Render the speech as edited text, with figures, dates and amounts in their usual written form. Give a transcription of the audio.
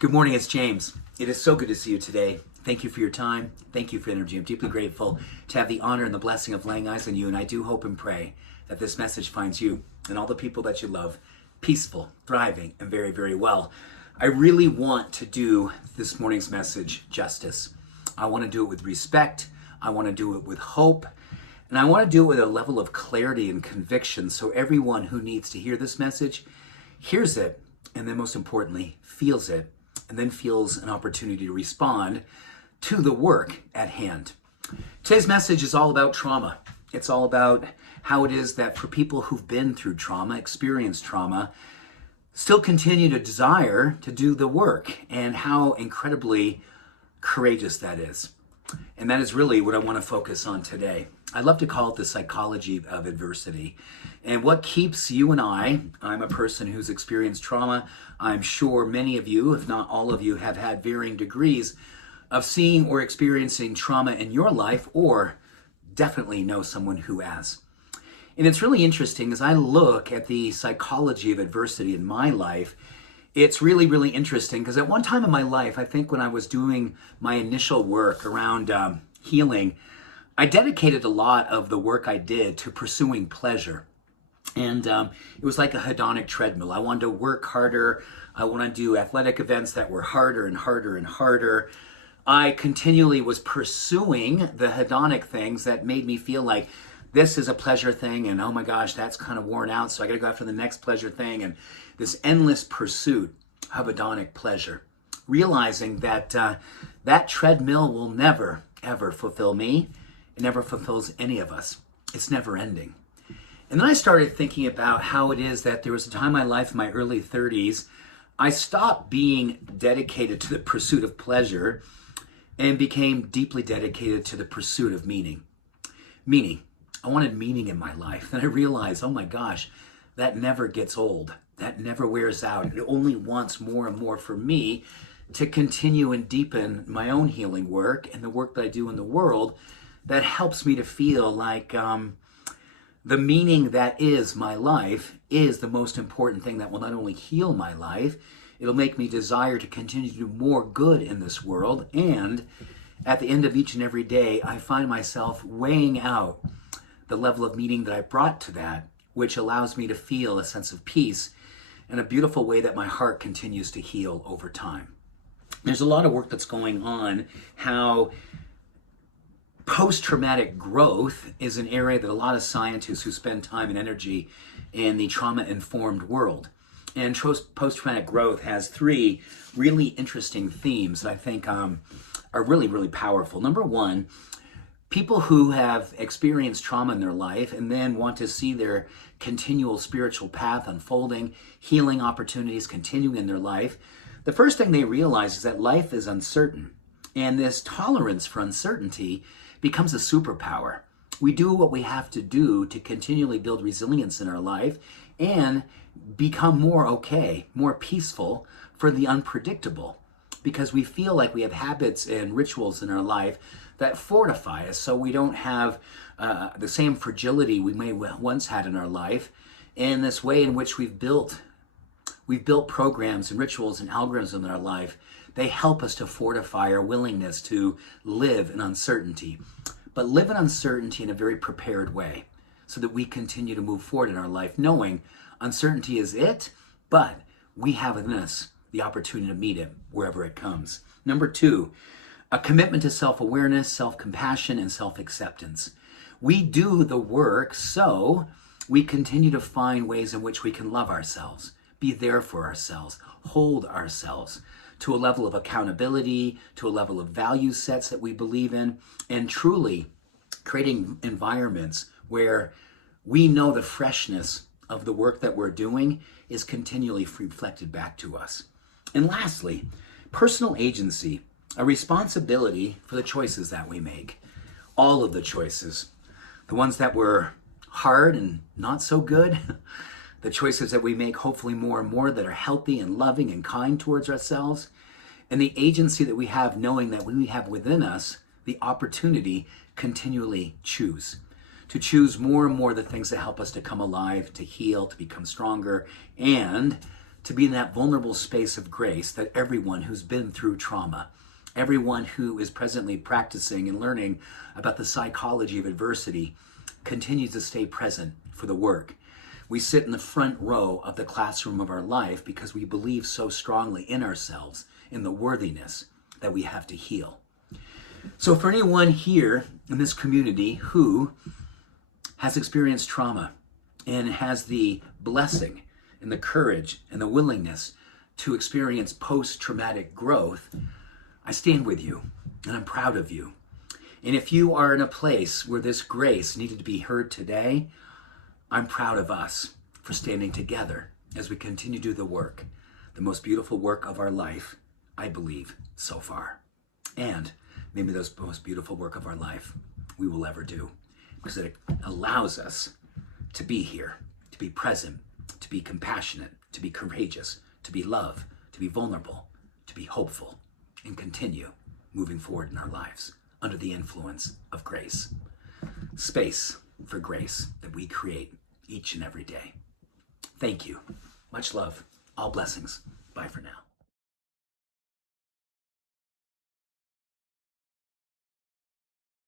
Good morning, it's James. It is so good to see you today. Thank you for your time. Thank you for your energy. I'm deeply grateful to have the honor and the blessing of laying eyes on you, and I do hope and pray that this message finds you and all the people that you love peaceful, thriving, and very, very well. I really want to do this morning's message justice. I want to do it with respect. I want to do it with hope. And I want to do it with a level of clarity and conviction so everyone who needs to hear this message hears it, and then most importantly, feels it, and then feels an opportunity to respond to the work at hand. Today's message is all about trauma. It's all about how it is that for people who've been through trauma, experienced trauma, still continue to desire to do the work, and how incredibly courageous that is. And that is really what I want to focus on today. I love to call it the psychology of adversity. And what keeps you and I'm a person who's experienced trauma. I'm sure many of you, if not all of you, have had varying degrees of seeing or experiencing trauma in your life, or definitely know someone who has. And it's really interesting as I look at the psychology of adversity in my life. It's really, really interesting because at one time in my life, I think when I was doing my initial work around healing, I dedicated a lot of the work I did to pursuing pleasure. And it was like a hedonic treadmill. I wanted to work harder. I wanted to do athletic events that were harder and harder and harder. I continually was pursuing the hedonic things that made me feel like this is a pleasure thing, and oh my gosh, that's kind of worn out, so I gotta go after the next pleasure thing, and this endless pursuit of hedonic pleasure. Realizing that that treadmill will never, ever fulfill me. It never fulfills any of us. It's never ending. And then I started thinking about how it is that there was a time in my life, in my early 30s, I stopped being dedicated to the pursuit of pleasure and became deeply dedicated to the pursuit of meaning. Meaning. I wanted meaning in my life. And I realized, oh my gosh, that never gets old. That never wears out. It only wants more and more for me to continue and deepen my own healing work and the work that I do in the world that helps me to feel like the meaning that is my life is the most important thing that will not only heal my life, it'll make me desire to continue to do more good in this world. And at the end of each and every day, I find myself weighing out the level of meaning that I brought to that, which allows me to feel a sense of peace in a beautiful way that my heart continues to heal over time. There's a lot of work that's going on, how post-traumatic growth is an area that a lot of scientists who spend time and energy in the trauma-informed world. And post-traumatic growth has three really interesting themes that I think are really, really powerful. Number one, people who have experienced trauma in their life and then want to see their continual spiritual path unfolding, healing opportunities continuing in their life, the first thing they realize is that life is uncertain. And this tolerance for uncertainty becomes a superpower. We do what we have to do to continually build resilience in our life and become more okay, more peaceful for the unpredictable, because we feel like we have habits and rituals in our life that fortify us so we don't have the same fragility we may once had in our life. And this way in which we've built programs and rituals and algorithms in our life, they help us to fortify our willingness to live in uncertainty, but live in uncertainty in a very prepared way so that we continue to move forward in our life knowing uncertainty is it, but we have in us the opportunity to meet it wherever it comes. Number two, a commitment to self-awareness, self-compassion, and self-acceptance. We do the work so we continue to find ways in which we can love ourselves, be there for ourselves, hold ourselves to a level of accountability, to a level of value sets that we believe in, and truly creating environments where we know the freshness of the work that we're doing is continually reflected back to us. And lastly, personal agency, a responsibility for the choices that we make. All of the choices. The ones that were hard and not so good. The choices that we make, hopefully more and more, that are healthy and loving and kind towards ourselves. And the agency that we have knowing that we have within us the opportunity continually choose. To choose more and more the things that help us to come alive, to heal, to become stronger, and to be in that vulnerable space of grace that everyone who's been through trauma, everyone who is presently practicing and learning about the psychology of adversity, continues to stay present for the work. We sit in the front row of the classroom of our life because we believe so strongly in ourselves, in the worthiness that we have to heal. So for anyone here in this community who has experienced trauma and has the blessing and the courage and the willingness to experience post-traumatic growth, I stand with you and I'm proud of you. And if you are in a place where this grace needed to be heard today, I'm proud of us for standing together as we continue to do the work, the most beautiful work of our life, I believe, so far. And maybe the most beautiful work of our life we will ever do, because it allows us to be here, to be present, to be compassionate, to be courageous, to be love, to be vulnerable, to be hopeful, and continue moving forward in our lives under the influence of grace. Space for grace that we create each and every day. Thank you. Much love. All blessings. Bye for now.